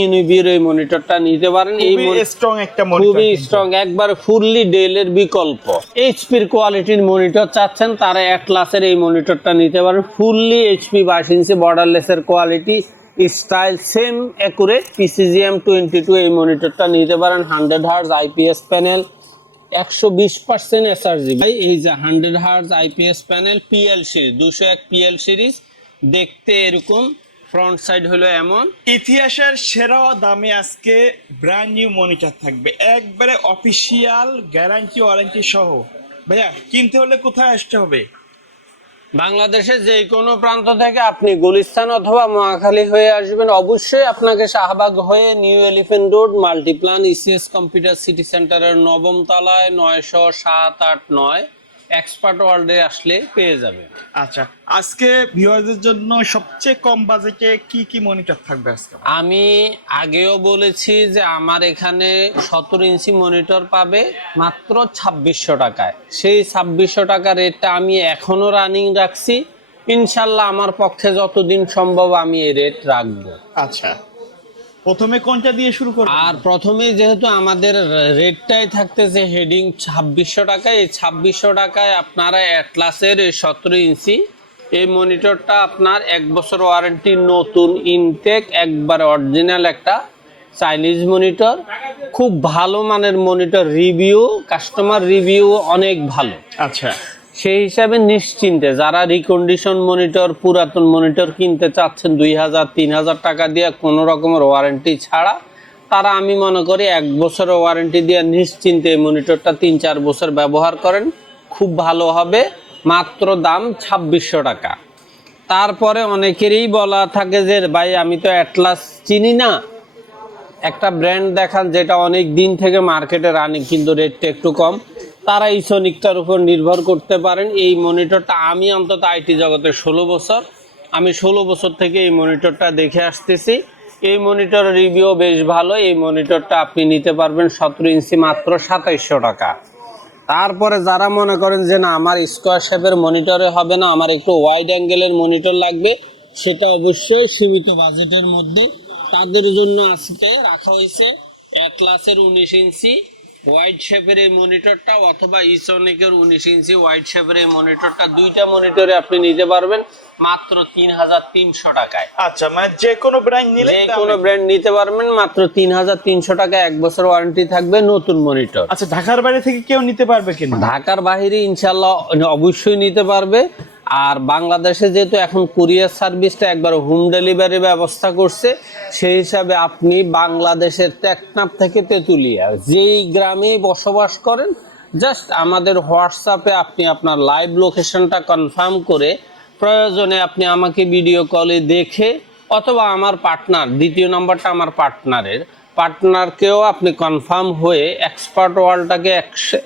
ইউনিভির এই মনিটরটা নিতে পারেন। এই স্ট্রং একটা মনিটর, খুবই স্ট্রং, একবার ফুললি ডেলের বিকল্প। এইচপির কোয়ালিটির মনিটর চাচ্ছেন তারা অ্যাটলাসের এই মনিটরটা নিতে পারেন। ফুললি এইচপি 22 ইঞ্চি বর্ডারলেসের quality, style same accurate. PCGM 22 এই মনিটরটা নিতে পারেন। 100 হার্জ আইপিএস প্যানেল, 120% এসআরজি। ভাই এই যে 100 hertz IPS panel, PL series 201 PL series, দেখতে এরকম, ফ্রন্ট সাইড হলো এমন। ইতিহাসের সেরা দামে আজকে ব্র্যান্ড নিউ মনিটর থাকবে, একবারে অফিসিয়াল গ্যারান্টি ওয়ারেন্টি সহ। ভাইয়া কিনতে হলে কোথায় আসতে হবে? বাংলাদেশের যে কোনো প্রান্ত থেকে আপনি গুলিস্তান অথবা মহাখালী হয়ে আসবেন। অবশ্যই আপনাকে শাহবাগ হয়ে new elephant road Multiplan ECS computer city সেন্টারের 9ম তলায় 90789 এক্সপার্ট ওয়ার্ল্ডে আসলে পেয়ে যাবেন। আচ্ছা, আজকে ভিউয়ারদের জন্য সবচেয়ে কম বাজেটে কি কি মনিটর থাকবে আজকে? আমি আগেও বলেছি যে আমার এখানে 17 ইঞ্চি মনিটর পাবে মাত্র 2600 টাকায়। সেই 2600 টাকা রেটটা আমি এখনো রানিং রাখছি। ইনশাল্লাহ আমার পক্ষে যতদিন সম্ভব আমি এই রেট রাখবো। আচ্ছা, প্রথমে কোনটা দিয়ে শুরু করব? আর প্রথমে যেহেতু আমাদের রেটটাই থাকতেছে হেডিং 2600 টাকায়, এই 2600 টাকায় আপনারা অ্যাটলাসের 17 ইঞ্চি এই মনিটরটা আপনার 1 বছর ওয়ারেন্টি, নতুন ইনটেক, একবার অরিজিনাল একটা চাইনিজ মনিটর, খুব ভালো মানের মনিটর। রিভিউ, কাস্টমার রিভিউ অনেক ভালো। আচ্ছা, সেই হিসাবে নিশ্চিন্তে যারা রিকন্ডিশন মনিটর, পুরাতন মনিটর কিনতে চাচ্ছেন 2000-3000 টাকা দিয়ে কোনো রকমের ওয়ারেন্টি ছাড়া, তারা আমি মনে করি 1 বছরের ওয়ারেন্টি দিয়ে নিশ্চিন্তে এই মনিটরটা 3-4 বছর ব্যবহার করেন, খুব ভালো হবে। মাত্র দাম 2600 টাকা। তারপরে অনেকেরই বলা থাকে যে ভাই আমি তো অ্যাটলাস চিনি না, একটা ব্র্যান্ড দেখান যেটা অনেক দিন থেকে মার্কেটে রানিং কিন্তু রেটটা একটু কম। তারা ইসোনিকটার উপর নির্ভর করতে পারেন। এই মনিটরটা আমি অন্তত আইটি জগতে 16 বছর, আমি 16 বছর থেকে এই মনিটরটা দেখে আসতেছি। এই মনিটর রিভিউ বেশ ভালো। এই মনিটরটা আপনি নিতে পারবেন 17 ইঞ্চি মাত্র 2700 টাকা। তারপরে যারা মনে করেন যে না আমার স্কোয়ার শেপের মনিটরে হবে না, আমার একটু ওয়াইড অ্যাঙ্গেলের মনিটর লাগবে, সেটা অবশ্যই সীমিত বাজেটের মধ্যে তাদের জন্য আজকে রাখা হয়েছে অ্যাটলাসের 19 ইঞ্চি ওয়াইড শেপের এই মনিটরটা, অথবা ইসোনিকের 19 ইঞ্চি ওয়াইড শেপের এই মনিটরটা। দুইটা মনিটরে আপনি নিতে পারবেন মাত্র 3300 টাকায়। আচ্ছা, মানে যে কোনো ব্র্যান্ড নিলে, যে কোনো ব্র্যান্ড নিতে পারবেন মাত্র 3300 টাকায়, 1 বছর ওয়ারেন্টি থাকবে, নতুন মনিটর। আচ্ছা, ঢাকার বাইরে থেকে কেউ নিতে পারবে কিনা? ঢাকার বাইরে ইনশাল্লাহ অবশ্যই নিতে পারবে। আর বাংলাদেশে যেহেতু এখন কুরিয়ার সার্ভিসটা একবার হোম ডেলিভারি ব্যবস্থা করছে, সেই হিসাবে আপনি বাংলাদেশের টেকনাফ থেকে তেঁতুলিয়া যেই গ্রামে বসবাস করেন, জাস্ট আমাদের হোয়াটসঅ্যাপে আপনি আপনার লাইভ লোকেশনটা কনফার্ম করে, প্রয়োজনে আপনি আমাকে ভিডিও কলে দেখে, অথবা আমার পার্টনার, দ্বিতীয় নাম্বারটা আমার পার্টনারকেও আপনি কনফার্ম হয়ে এক্সপার্ট ওয়ার্ল্ডটাকে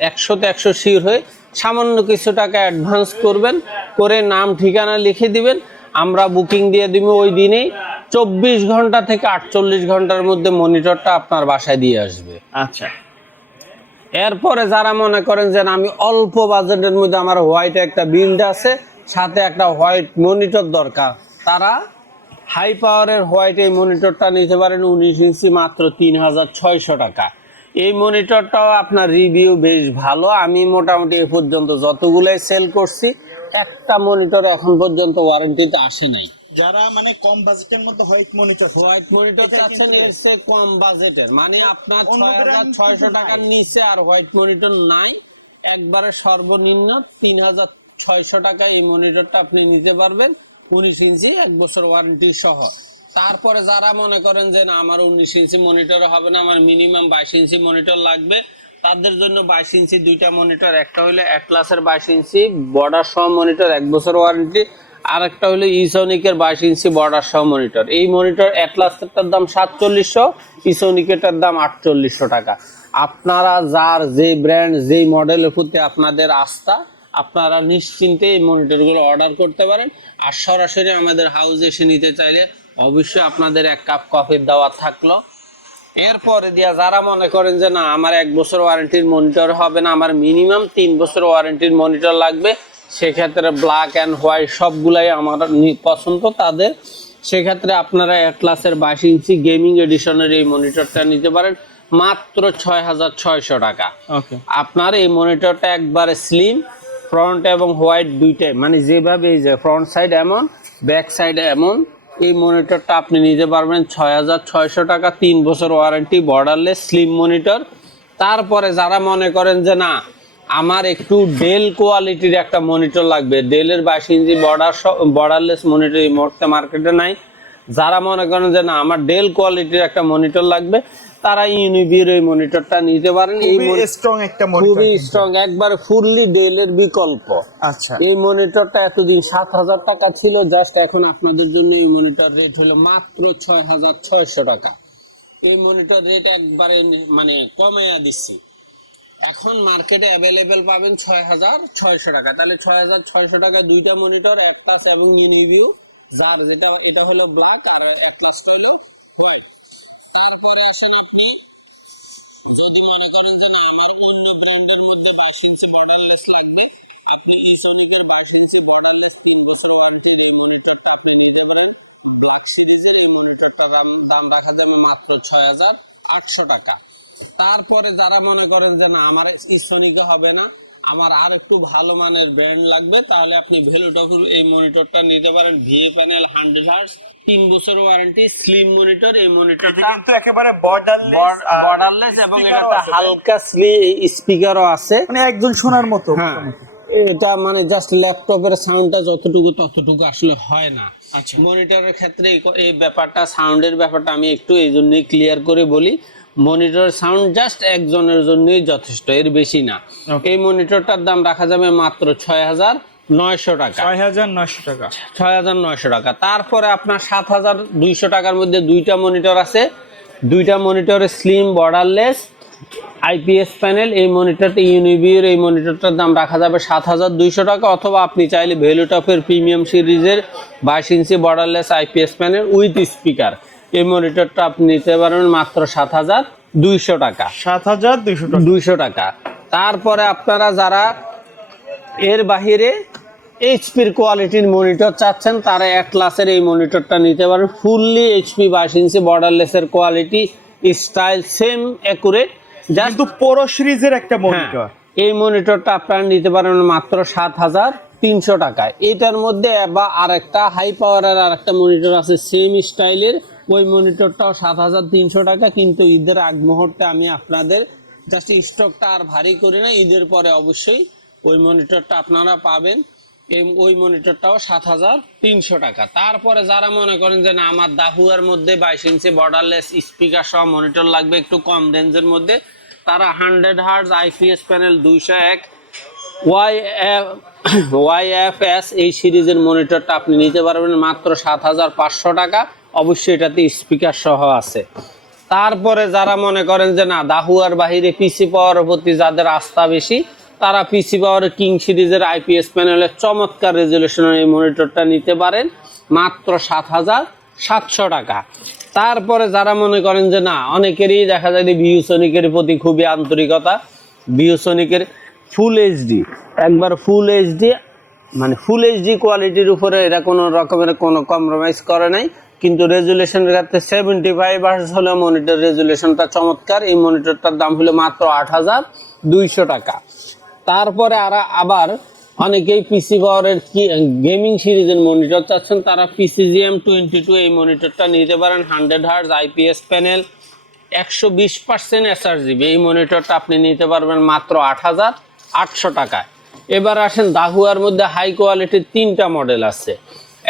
100তে 100 শিওর হয়ে সামান্য কিছু টাকা অ্যাডভান্স করবেন, করে নাম ঠিকানা লিখে দিবেন, আমরা বুকিং দিয়ে দিব ওই দিনেই। 24 ঘন্টা থেকে 48 ঘন্টার মধ্যে মনিটরটা আপনার বাসায় দিয়ে আসবে। আচ্ছা, এরপরে যারা মনে করেন যে আমি অল্প বাজেটের মধ্যে আমার হোয়াইট একটা বিল্ড আছে, সাথে একটা হোয়াইট মনিটর দরকার, তারা হাই পাওয়ারের হোয়াইট এই মনিটরটা নিতে পারেন 19 ইঞ্চি মাত্র 3600 টাকা। এই মনিটরটাও আপনার রিভিউ বেশ ভালো। আমি মোটামুটি এ পর্যন্ত যতগুলাই সেল করছি, একটা মনিটর এখন পর্যন্ত ওয়ারেন্টিতে আসে নাই। যারা মানে কম বাজেটের মধ্যে হোয়াইট মনিটর চাচ্ছেন, এর চেয়ে কম বাজেটের, মানে আপনার 6600 টাকার নিচে আর হোয়াইট মনিটর নাই, একবারে সর্বনিম্ন 3600 টাকায় এই মনিটরটা আপনি নিতে পারবেন, 19 ইঞ্চি 1 বছর ওয়ারেন্টি সহ। তারপরে যারা মনে করেন যে না আমার 19 ইঞ্চি মনিটর হবে না, আমার মিনিমাম 22 ইঞ্চি মনিটর লাগবে, তাদের জন্য 22 ইঞ্চি দুইটা মনিটর, একটা হলো অ্যাটলাসের 22 ইঞ্চি বর্ডার সহ মনিটর 1 বছর ওয়ারেন্টি, আর একটা হলো ইসোনিকের 22 ইঞ্চি বর্ডার সহ মনিটর। এই মনিটর অ্যাটলাসেরটার দাম 4700, ইসোনিকেরটার দাম 4800 টাকা। আপনারা যার যে ব্র্যান্ড, যেই মডেলের প্রতি আপনাদের আস্থা, আপনারা নিশ্চিন্তে এই মনিটরগুলো অর্ডার করতে পারেন। আর সরাসরি আমাদের হাউসে এসে নিতে চাইলে অবশ্যই আপনাদের 1 কাপ কফির দাওয়াত থাকলো। এরপরে দিয়া যারা মনে করেন যে না আমার 1 বছর ওয়ারেন্টির মনিটর হবে না, আমার মিনিমাম 3 বছর ওয়ারেন্টির মনিটর লাগবে, সেক্ষেত্রে ব্ল্যাক অ্যান্ড হোয়াইট সবগুলাই আমার পছন্দ, তাদের সেক্ষেত্রে আপনারা অ্যাটলাসের 22 ইঞ্চি গেমিং এডিশনের এই মনিটরটা নিতে পারেন মাত্র 6600 টাকা। ওকে, আপনার এই মনিটরটা একবারে স্লিম, ফ্রন্ট এবং হোয়াইট দুইটাই, মানে যেভাবে এই যে ফ্রন্ট সাইড এমন, ব্যাক সাইড এমন, এই মনিটরটা আপনি নিতে পারবেন 6600 টাকা, 3 বছর ওয়ারেন্টি, বর্ডারলেস স্লিম মনিটর। তারপরে যারা মনে করেন যে না আমার একটু ডেল কোয়ালিটির একটা মনিটর লাগবে, ডেলের 22 ইঞ্চি বর্ডারলেস মনিটর এই মুহূর্তে মার্কেটে নাই, যারা মনে করেন যে না আমার ডেল কোয়ালিটির একটা মনিটর লাগবে, তারা ইউনিবির এই মনিটরটা নিতে পারেন। এই খুবই স্ট্রং একটা মনিটর, খুবই স্ট্রং, একবার ফুললি ডেলের বিকল্প। আচ্ছা, এই মনিটরটা এতদিন 7000 টাকা ছিল, জাস্ট এখন আপনাদের জন্য এই মনিটর রেট হলো মাত্র 6600 টাকা। এই মনিটর রেট একবারে মানে কমাইয়া দিচ্ছি, এখন মার্কেটে অ্যাভেলেবেল পাবেন 6600 টাকা। তাহলে 6600 টাকা দুইটা মনিটর, একটা এবং ইউনিভিউ, যার যেটা এটা হলো ব্ল্যাক আর একটা স্ক্যানিং। তারপরে আসলে আপনি যদি মনে করেন যে না আমার অন্য ব্র্যান্ডের মধ্যে 22 ইঞ্চি বর্ডারলেস লাগবে, আপনি এই সনিকের 22 ইঞ্চি বর্ডারলেস 3 বছর ওয়ারেন্টির এই মনিটরটা আপনি নিতে পারেন। ব্ল্যাক সিরিজের এই মনিটরটার দাম রাখা যাবে মাত্র 6800 টাকা। তারপরে যারা মনে করেন যে না আমার সনিকে হবে না, আমার আর একটু ভালো মানের ব্র্যান্ড লাগবে, তাহলে আপনি ভেলোটপের এই মনিটরটা নিতে পারেন। ভিএ প্যানেল 100 হার্টজ, 3 বছর ওয়ারেন্টি, স্লিম মনিটর। এই মনিটরটা কিন্তু একেবারে বর্ডারলেস এবং এটা হালকা স্পিকারও আছে, মানে একজন শোনার মতো। হ্যাঁ, এটা মানে জাস্ট ল্যাপটপের সাউন্ডটা যতটুকু ততটুকু আসলে হয় না। আচ্ছা, মনিটরের ক্ষেত্রে এই ব্যাপারটা, সাউন্ডের ব্যাপারটা আমি একটু এই জন্যই ক্লিয়ার করে বলি, মনিটরের সাউন্ড জাস্ট একজনের জন্যই যথেষ্ট, এর বেশি না। এই মনিটরটার দাম রাখা যাবে মাত্র 6900 টাকা। 6900 টাকা, 6900 টাকা। তারপরে আপনার 7200 টাকার মধ্যে দুইটা মনিটর আছে, দুইটা মনিটরে স্লিম বর্ডারলেস আইপিএস প্যানেল। এই মনিটরটা ইউনিবির এই মনিটরটার দাম রাখা যাবে 7200 টাকা, অথবা আপনি চাইলে ভেলুটপের প্রিমিয়াম সিরিজের 22 inch borderless IPS panel with speaker এই মনিটরটা আপনি নিতে পারবেন মাত্র 7200 টাকা। 7200 টাকা। তারপরে আপনারা যারা এর বাহিরে এইচপির কোয়ালিটির মনিটর চাচ্ছেন, তারা অ্যাটলাসের এই মনিটরটা নিতে পারেন। ফুললি এইচপি 22 ইঞ্চি বর্ডারলেসের কোয়ালিটি, স্টাইল সেম অ্যাকুরেট, কিন্তু পুরো সিরিজের একটা মনিটর। এই মনিটরটা আপনারা নিতে পারেন মাত্র 7300 টাকায়। এটার মধ্যে বা আরেকটা হাই পাওয়ারের আরেকটা মনিটর আছে সেম স্টাইলের, ওই মনিটরটাও 7300 টাকা। কিন্তু ঈদের আগ মুহূর্তে আমি আপনাদের জাস্ট স্টকটা আর ভারী করি না, ঈদের পরে অবশ্যই ওই মনিটরটা আপনারা পাবেন। ওই মনিটরটাও 7300 টাকা। তারপরে যারা মনে করেন যে না আমার দাহুয়ার মধ্যে 22 ইঞ্চি বর্ডারলেস স্পিকার সহ মনিটর লাগবে একটু কম রেঞ্জের মধ্যে, তারা 100 হার্টজ আইপিএস প্যানেল 201 ওয়াইএফএস এই সিরিজের মনিটরটা আপনি নিতে পারবেন মাত্র 7500 টাকা। অবশ্যই এটাতে স্পিকার সহ আছে। তারপরে যারা মনে করেন যে না দাহুয়ার বাহিরে পিসি পাওয়ারের প্রতি যাদের আস্থা বেশি, তারা পিসি পাওয়ারের কিং সিরিজের আইপিএস প্যানেলের চমৎকার রেজুলেশনের এই মনিটরটা নিতে পারেন মাত্র 7700 টাকা। তারপরে যারা মনে করেন যে না অনেকেরই দেখা যায় যে ভিউসনিকের প্রতি খুবই আন্তরিকতা, ভিউসনিকের ফুল এইচডি, একবার ফুল এইচডি মানে ফুল এইচডি কোয়ালিটির উপরে এরা কোনো রকমের কোনো কম্প্রোমাইজ করে নাই, কিন্তু রেজুলেশনের ক্ষেত্রে 75 হার্টজ হলেও মনিটর রেজুলেশনটা চমৎকার। এই মনিটরটার দাম হলো মাত্র 8200 টাকা। তারপরে আবার অনেকেই পিসি পাওয়ারের গেমিং সিরিজের মনিটর চাচ্ছেন, তারা পিসিজিএম 22 এই মনিটরটা নিতে পারেন। 100 হার্টজ আইপিএস প্যানেল, 120% এসআরজিবি এই মনিটরটা আপনি নিতে পারবেন মাত্র 8800 টাকায়। এবার আসেন দাহুয়ার মধ্যে হাই কোয়ালিটির 3টা মডেল আছে।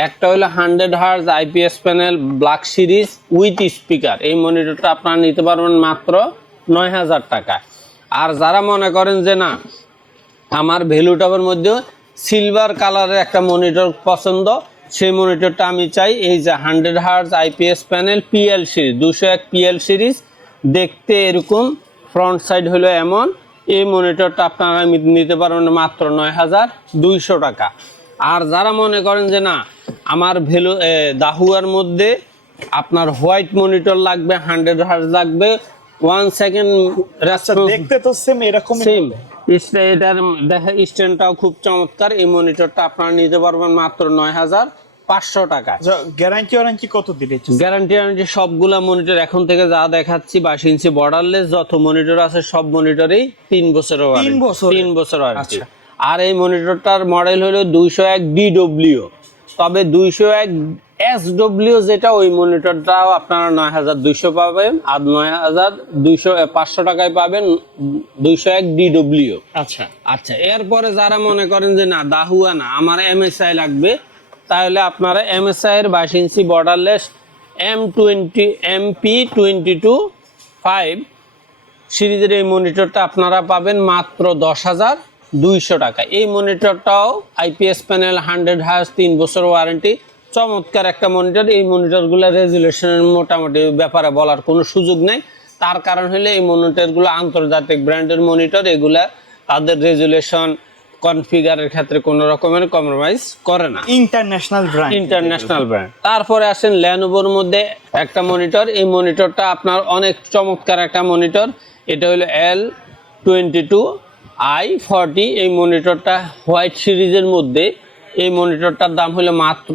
একটা হলো 100 hertz IPS panel black series with speaker, এই মনিটরটা আপনারা নিতে পারবেন মাত্র 9000 টাকায়। আর যারা মনে করেন যে না আমার ভ্যালুটপের মধ্যে সিলভার কালারের একটা মনিটর পছন্দ, সেই মনিটরটা আমি চাই, এই যে 100 hertz IPS panel PL series 201 PL series, দেখতে এরকম, ফ্রন্ট সাইড হলো এমন, এই মনিটরটা আপনারা নিতে পারবেন মাত্র 9200 টাকা। আর যারা মনে করেন যে না আমার দাহুয়ার মধ্যে আপনার হোয়াইট মনিটর লাগবে, 100 হার্টজ লাগবে, 1 সেকেন্ড দেখতে তো সেম এরকম সেম, এটার দেখা স্ট্যান্ডটাও খুব চমৎকার, এই মনিটরটা আপনারা নিতে পারবেন মাত্র 500 টাকা। গ্যারান্টি ওয়ারেন্টি কত দিলে? গ্যারান্টি সবগুলা মনিটর এখন থেকে যা দেখাচ্ছি 22 ইঞ্চি বর্ডারলেস যত মনিটর আছে সব মনিটরই 3 বছরের ওয়ারেন্টি। 3 বছর ওয়ারেন্টি। আর এই মনিটরটার মডেল হলো 201 DW, তবে 201 SW যেটা ওই মনিটরটাও আপনারা 9200 পাবেন, আর 500 টাকায় পাবেন 201 DW। আচ্ছা আচ্ছা, এরপরে যারা মনে করেন যে না দাহুয়া না, আমার MSI লাগবে, তাহলে আপনারা MSI এর 22 ইঞ্চি বর্ডারলেস MP22 সিরিজের এই মনিটরটা আপনারা পাবেন মাত্র 10,200 টাকা। এই মনিটরটাও IPS প্যানেল, 100 হার্জ, 3 বছর ওয়ারেন্টি, চমৎকার একটা মনিটর। এই মনিটরগুলো রেজুলেশনের মোটামুটি ব্যাপারে বলার কোনো সুযোগ নেই, তার কারণ হলে এই মনিটরগুলো আন্তর্জাতিক ব্র্যান্ডের মনিটর, এগুলা তাদের রেজুলেশন কনফিগারের ক্ষেত্রে কোনো রকমের কম্প্রোমাইজ করে না, ইন্টারন্যাশনাল ব্র্যান্ড। তারপরে আসেন ল্যানোভোর মধ্যে একটা মনিটর। এই মনিটরটা আপনার অনেক চমৎকার একটা মনিটর, এটা হলো L22i40। এই মনিটরটা হোয়াইট সিরিজের মধ্যে, এই মনিটরটার দাম হলো মাত্র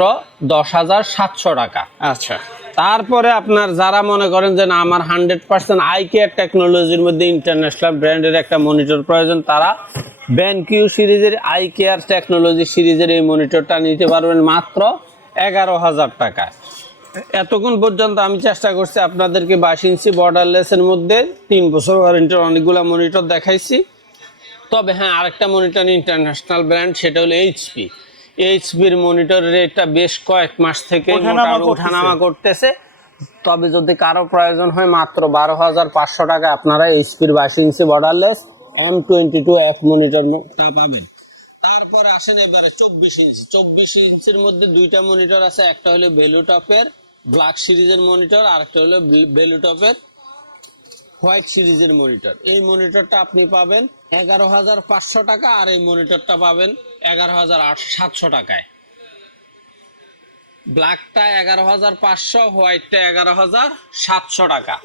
10,700 টাকা। আচ্ছা, তারপরে আপনার যারা মনে করেন যে না আমার 100% আইকেয়ার টেকনোলজির মধ্যে ইন্টারন্যাশনাল ব্র্যান্ডের একটা মনিটর প্রয়োজন, তারা BenQ সিরিজের আইকেয়ার টেকনোলজি সিরিজের এই মনিটরটা নিতে পারবেন মাত্র 11,000 টাকা। এতক্ষণ পর্যন্ত আমি চেষ্টা করছি আপনাদেরকে 22 ইঞ্চি বর্ডারলেসের মধ্যে 3 বছর ওয়ারেন্টির অনেকগুলো মনিটর দেখাইছি। তবে হ্যাঁ, আরেকটা মনিটর ইন্টারন্যাশনাল ব্র্যান্ড, সেটা হলো এইচপির মনিটরের রেটটা বেশ কয়েক মাস থেকে ওঠানামা করতেছে। তবে যদি কারো প্রয়োজন হয় মাত্র 12,500 টাকা আপনারা এইচপির 22 ইঞ্চি বর্ডারলেস M22F মনিটরটা পাবেন। তারপরে আসেন এবারে 24 ইঞ্চির মধ্যে দুইটা মনিটর আছে, একটা হলো ভ্যালুটপের ব্ল্যাক সিরিজের মনিটর, আর একটা হলো ভ্যালুটপের হোয়াইট সিরিজের মনিটর। এই মনিটরটা আপনি পাবেন 11,500 টাকা, আর এই মনিটরটা পাবেন 11,700 টাকায়। ব্ল্যাকটা 11,500, হোয়াইটটা 11,700 টাকা।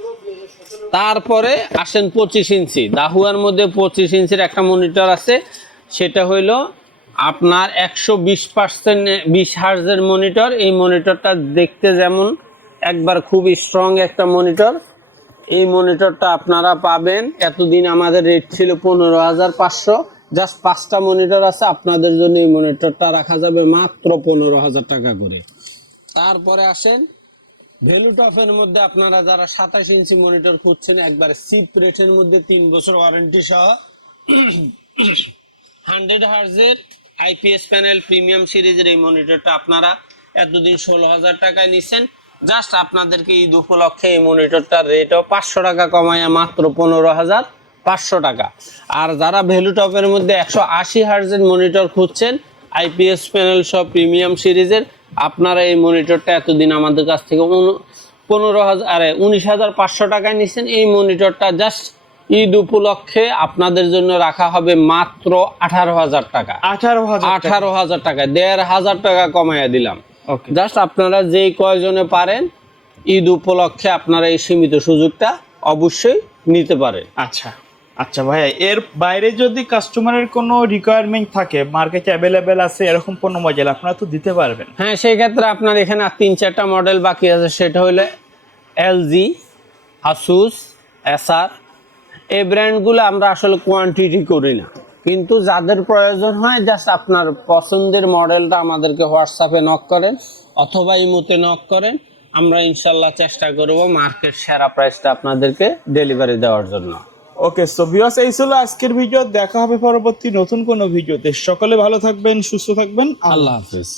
তারপরে আসেন 25 ইঞ্চি দাহুয়ার মধ্যে 25 ইঞ্চির একটা মনিটর আছে, সেটা হইল আপনার 120 হার্জের মনিটর। এই মনিটরটা দেখতে যেমন একবার খুব স্ট্রং একটা মনিটর। এই মনিটরটা আপনারা পাবেন, এতদিন আমাদের রেট ছিল 15,500, জাস্ট 5টা মনিটর আছে, আপনাদের জন্য এই মনিটরটা রাখা যাবে মাত্র 15,000 টাকা করে। তারপরে আসেন ভ্যালুটপের মধ্যে আপনারা যারা 27 ইঞ্চি মনিটর খুঁজছেন, একবার চিপ রেটের মধ্যে 3 বছর ওয়ারেন্টি সহ 100 হার্জের IPS প্যানেল প্রিমিয়াম সিরিজের এই মনিটরটা আপনারা এতদিন 16,000 টাকায় নিচ্ছেন। জাস্ট আপনাদেরকে ঈদ উপলক্ষে এই মনিটরটার রেটও 500 টাকা কমায় মাত্র 15,500 টাকা। আর যারা ভ্যালুটপের মধ্যে 180 হার্জের মনিটর খুঁজছেন IPS প্যানেল সহ প্রিমিয়াম সিরিজের, আপনারা এই মনিটরটা এতদিন আমাদের কাছ থেকে 19,500 টাকায় নিচ্ছেন। এই মনিটরটা জাস্ট ঈদ উপলক্ষে আপনাদের জন্য রাখা হবে মাত্র 18,000 টাকা। 18,000 টাকা, 1,500 টাকা কমাইয়া দিলাম। জাস্ট আপনারা যেই কয়জনে পারেন ঈদ উপলক্ষে আপনারা এই সীমিত সুযোগটা অবশ্যই নিতে পারেন। আচ্ছা ভাইয়া, এর বাইরে যদি কাস্টমারের কোনো রিকোয়ারমেন্ট থাকে, মার্কেটে অ্যাভেলেবেল আছে এরকম কোনো মডেল আপনারা তো দিতে পারবেন? হ্যাঁ, সেই ক্ষেত্রে আপনার এখানে 3-4টা মডেল বাকি আছে, সেটা হলো LG, আসুস, এসার। এই ব্র্যান্ডগুলো আমরা আসলে কোয়ান্টিটি করি না, কিন্তু যাদের প্রয়োজন হয় জাস্ট আপনার পছন্দের মডেলটা আমাদেরকে হোয়াটসঅ্যাপে নক করেন অথবা ইমোতে নক করেন, আমরা ইনশাল্লাহ চেষ্টা করব মার্কেট সেরা প্রাইসটা আপনাদেরকে ডেলিভারি দেওয়ার জন্য। ওকে, সো ভিউয়ার্স, এই ছিল আজকের ভিডিও। দেখা হবে পরবর্তী নতুন কোনো ভিডিওতে। সকলে ভালো থাকবেন, সুস্থ থাকবেন, আল্লাহ হাফেজ।